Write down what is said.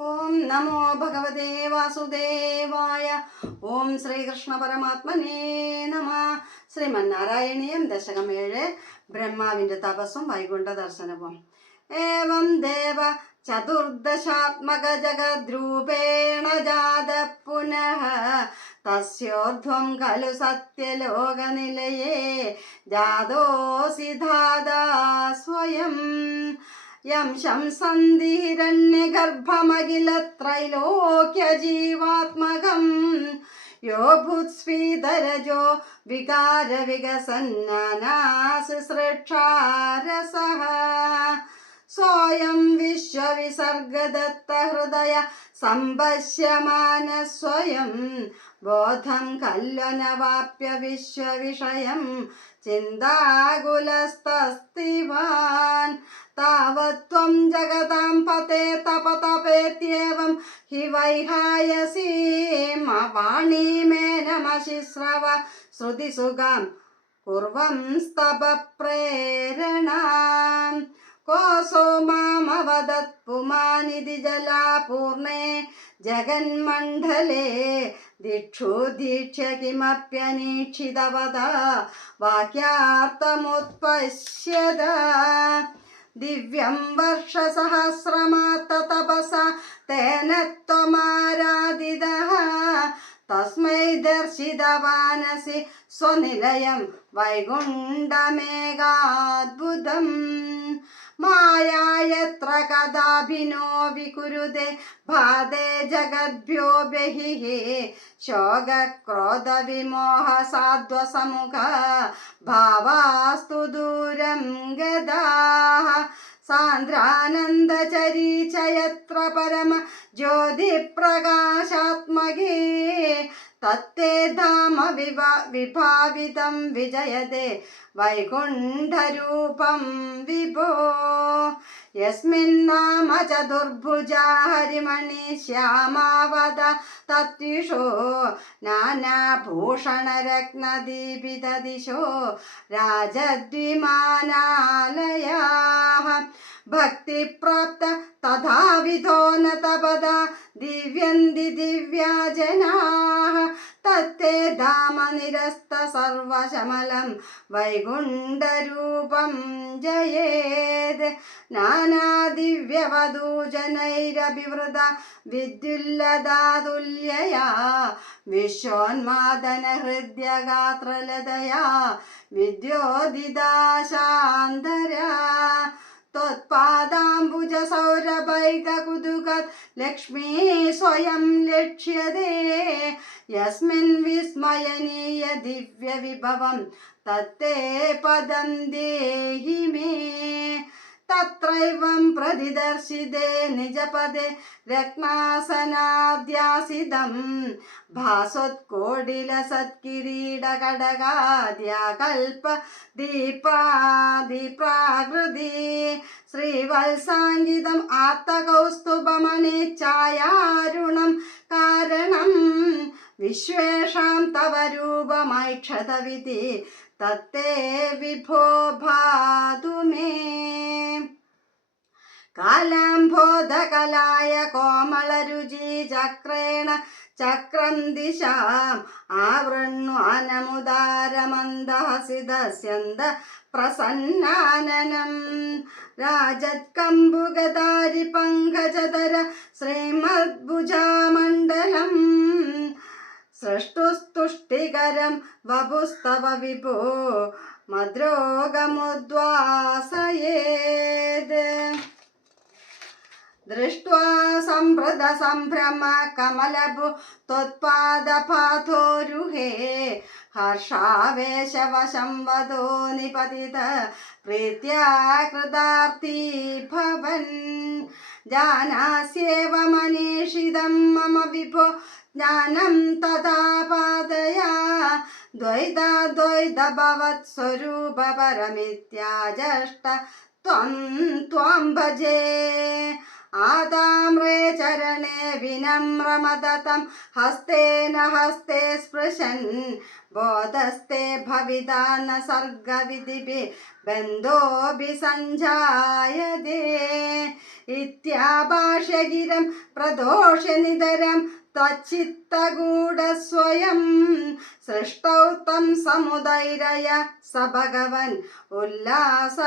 ഓം നമോ ഭഗവതേ വാസുദേവായ. ഓം ശ്രീകൃഷ്ണ പരമാത്മനേ നമ. ശ്രീമന്നാരായണീയം ദശകം ഏഴ് ബ്രഹ്മാവിന്റെ തപസ്സും വൈകുണ്ഠ ദർശനവും. ഏവം ദേവ ചതുർദശാത്മക ജഗദ്രൂപേണ ജാത പുനഃ. തസ്യോർധ്വം ഖലു സത്യലോകനിലയേ ജാതോസി ധാതാ സ്വയം. യം ശംസന്തി ഹിരണ്യഗർഭമഖില ത്രൈലോക്യജീവാത്മകം യോ ഭൂത്സ്ഫീതരജോ വികാര വികസന്നാനാസൃക്ഷാരസഃ സ്വയം വിശ്വവിസർഗദത്ത ഹൃദയ സംപശ്യമാന സ്വയം ബോധം കല്ലനവാപ്യ വിശ്വവിഷയം. ചിന്താകുലസ്തസ്തിവാൻ. താവത്വം ജഗതാം പതേ തപതപേത്യവം. ഹി വൈഹായസീമ വാണീമേനമശിശ്രവ ശ്രുതിസുഖം കുർവം സ്തപ പ്രേരണ കോസോ वदत्पुमानिधि जलापूर्णे जगन्मण्डले दिक्षु दीक्ष किमप्यनीक्षितवदा वाक्यार्थमुत्पश्यद। दिव्यं वर्षसहस्रमात्त तपसा तेन त्वमाराधितः तस्मै दर्शितवानसि स्वनिलयं वैगुण्डमेघाद्भुतम् माया മായായത്ര കഥാഭിനോ വികുരുതെ ഭാതേ ജഗദ്ഭ്യോ ബഹിः भावास्तु दूरं ഗതാः സാന്ദ്രാനന്ദചരീചയത്ര പരമ ജ്യോതിപ്രകാശാത്മകേ തത്തേ ധാമ വിവ വിഭാവിതം വിജയത്തെ വൈകുണ്ഠരൂപം വിഭോ യസ്മിന്നാമ ചതുർഭുജാ ഹരിമണി ശ്യാമാവത തത്വിഷോ നാനാഭൂഷണരത്നദീപിതദിശോ രാജദ്വിമാനാലയാः ഭക്തിപ്രാപ്ത തഥാവിധോ ന തപത ദിവ്യന്തി ദിവ്യാ ജനാः തത്തേ ധാമ നിരസ്ത സർവശമലം വൈകുണ്ഠരൂപം ജയേത് നാനാദിവ്യവധൂജനൈരഭിവൃത വിദ്യുല്ലതാതുല്യയാ വിശ്വോന്മാദന ഹൃദ്യഗാത്രലതയാ വിദ്യോദിതാ ശാന്തരാ त्वत्पादाम्बुज सौरभैककुतुकत् लक्ष्मी स्वयं लक्ष्यते യസ്മിൻ വിസ്മയനീയ ദിവ്യ വിഭവം തത്തേ പദം ദേഹി മേ തത്രൈവം പ്രതിദർശിതേ നിജപദേ രത്നാസനാദ്യാസിതം ഭാസ്വത്കോടില സത്കിരീടകടകാദ്യാകൽപ ദീപാദിപ്രാകൃതി ശ്രീവത്സാംഗിതം ആത്തകൗസ്തുഭമണി ചായാരുണം കാര വിശ്വേഷാം തവ രൂപമായി ക്ഷതവിധി തത്തേ വിഭോ ഭാതു മേ. കാലാംബോധകലായ കോമളരുചി ചക്രേണ ചക്രം ദിശാം. ആവൃണ്വാനമുദാരമന്ദഹസിതസ്യന്ത പ്രസന്നാനനം. രാജത്കമ്പുഗതാരി പങ്കജതര ശ്രീമദ്ഭുജാമണ്ഡലം. സൃഷ്ടുസ്തുഷ്ടികരം വപുസ്തവ വിഭോ മദ്രോഗമുദ്വാസയേത് ദൃഷ്ട്വാ സംഭൃത സംഭ്രമ കമലഭു ത്വത്പാദപാഥോരുഹേ ഹർഷാവേശവശം വദോ നിപതിത പ്രീത്യാ കൃതാർത്ഥീ ജാനാസ്യേവ മനീഷിതം മമ വിഭോ. ജ്ഞാനം തഥാ പാതയാ ദ്വൈതാദ്വൈതഭവത് സ്വരൂപ പരമിത്യാജഷ്ട. चरणे विनम्रमदतं हस्तेन हस्ते स्पृशन् बोधस्ते भविता न सर्गविधिभिः बन्धोऽपि सञ्जायते इत्याभाष्यगिरं प्रदोषनिधरं त्वच्चित्तगूढस्वयं सृष्टौ तं समुदैरय स भगवन् उल्लासयोल्लाघदा